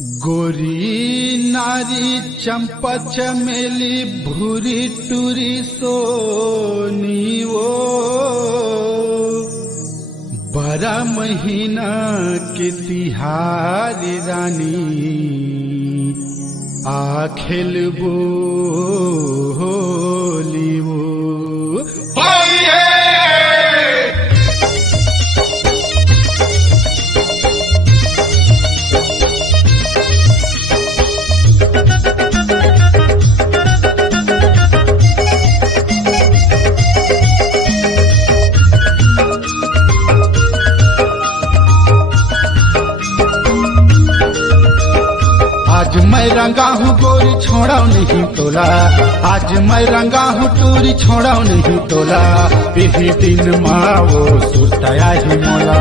गोरी नारी चंपा चमेली भूरी टूरी सोनी वो बड़ा महीना के तिहार रानी आखिल बोली वो आज मैं रंगा हूँ गोरी छोड़ाओ नहीं तोला, आज मैं रंगा हूँ टूरी छोड़ाओ नहीं तोला। यही दिन माँ वो सुरतया ही मोला,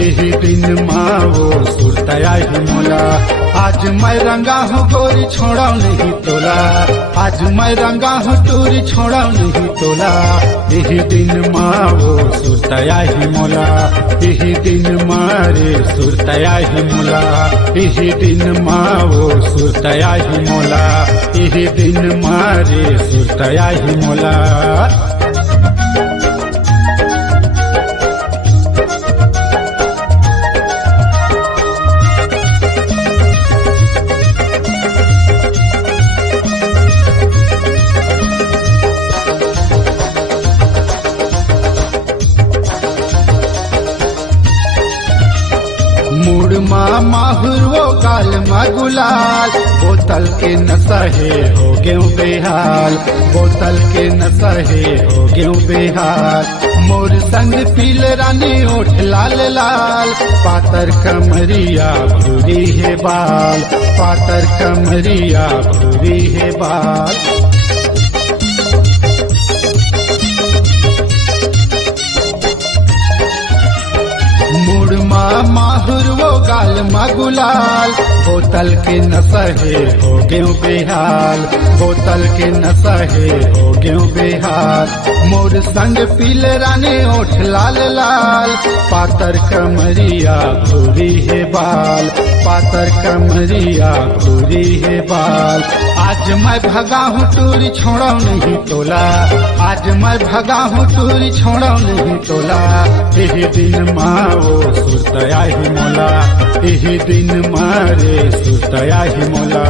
यही दिन माँ वो सुरतया ही मोला। आज मैं रंगा हूँ गोरी छोड़ाओ नहीं तोला, आज मैं रंगा हूँ टूरी छोड़ाओ नहीं तोला। यही दिन माँ वो सुरतया ही मोला, यही दिन मारे सुरतया ही मोला, यही दिन माँ वो सुरतया ही मोला, यही दिन मारे सुरतया ही मोला। मूड माँ माहुर वो गाल मा गुलाल, बोतल के नशा है हो गेहूं बेहाल, बोतल के नशा है हो गेहूं बेहाल। मोर संग पील रानी ओठ लाल लाल, पातर कमरिया भूरी है बाल, पातर कमरिया भूरी है बाल। मूड माँ माहुर वो गाल मा गुलाल, बोतल के नशा है हो गेहूं बेहाल, बोतल के नशा है हो गेहूं बेहाल। मोर संग पील रानी ओठ लाल लाल, पातर कमरिया भूरी है बाल, पातर कमरिया भूरी है बाल। आज मैं भगा हूँ टूरी छोड़ाओ नहीं तोला, आज मैं भगा हूँ टूरी छोड़ाओ नहीं तोला। यही दिन माँ वो सुरतया ही मोला, यही दिन मारे सुरतया ही मोला।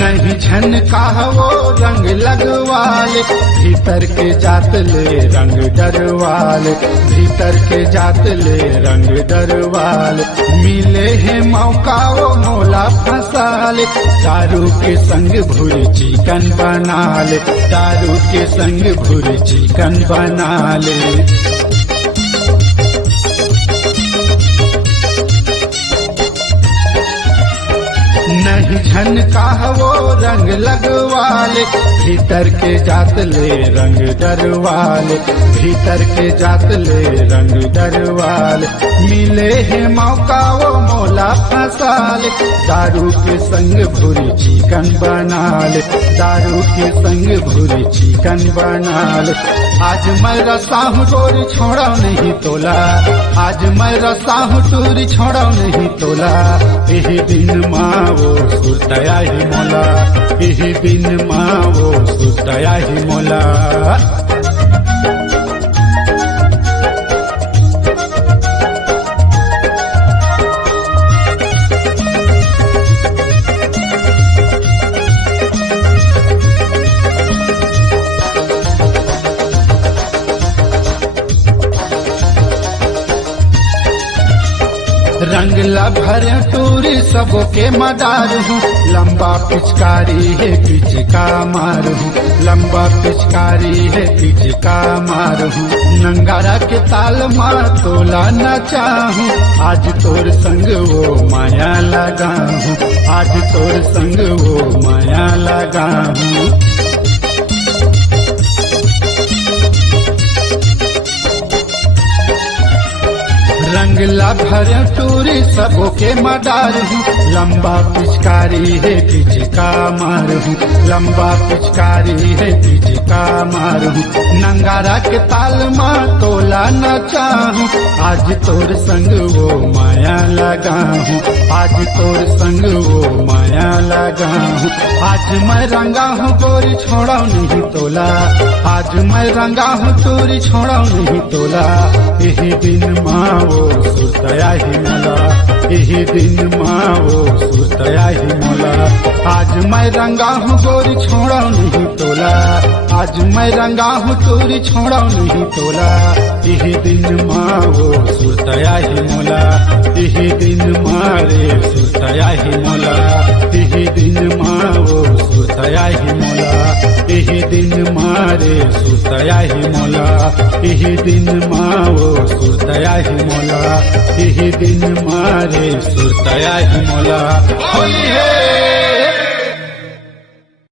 नहीं झनका वो रंग लगवाले, भीतर के जात ले रंग डरवाले, भीतर के जात ले रंग डरवाले। मिले है मौका वो मोला फंसाले, दारू के संग भूरी चिकन बना ले, दारू के संग भूरी चिकन बना ले। नहीं झनका वो रंग लगवाले, भीतर के जात ले रंग डरवाले, भीतर के जात ले रंग डरवाले। मिले है मौका वो मोला फंसाले, दारू के संग भूरी चिकन बना ले, दारू के संग भूरी चिकन बना ले। आज मैं रसा हूँ टूरी छोड़ाओ नहीं तोला, आज मैं रसा हूँ टूरी छोड़ाओ नहीं तोला। यही दिन माँ वो सुरतया ही मोला, यही दिन माँ वो सुरतया ही मोला। रंग भर टूरी सबके मदार हूँ, लंबा पिचकारी है पिचका मार हूँ, लंबा पिचकारी है पिचका मार हूँ। नंगारा के ताल मार तोला न चाहूँ, आज तोर संग वो माया लगा हूँ, आज तोर संग वो माया लगा हूँ। रंग ला भर टूरी सबों के मडार हूँ, लंबा पिचकारी है पीछे का मार हूँ, लंबा पिचकारी है पीछे का मार हूँ। नंगारा के ताल माँ तोला न चाहूँ, आज तोर संग वो माया लगा हूँ, आज तोर संग वो माया लगा हूँ। आज मैं रंगा हूँ गोरी छोड़ा नहीं तोला, आज मैं रंगा हूँ तोरी छोड़ा नहीं तोला। यही दिन माँ वो सुरतया ही मोला, यही दिन माँ वो सुरतया ही मोला। आज मैं रंगा हूँ गोरी छोड़ा नहीं तोला, आज मैं रंगा हूँ तोरी छोड़ा नहीं तोला। यही दिन माँ वो सुरतया ही मोला, यही दिन मारे सुरतया ही मोला, यही दिन माँ वो सुरतया ही मोला, यही दिन मारे सुरतया ही मोला, यही दिन माँ वो सुरतया ही मोला, यही दिन मारे सुरतया ही मोला। होली है।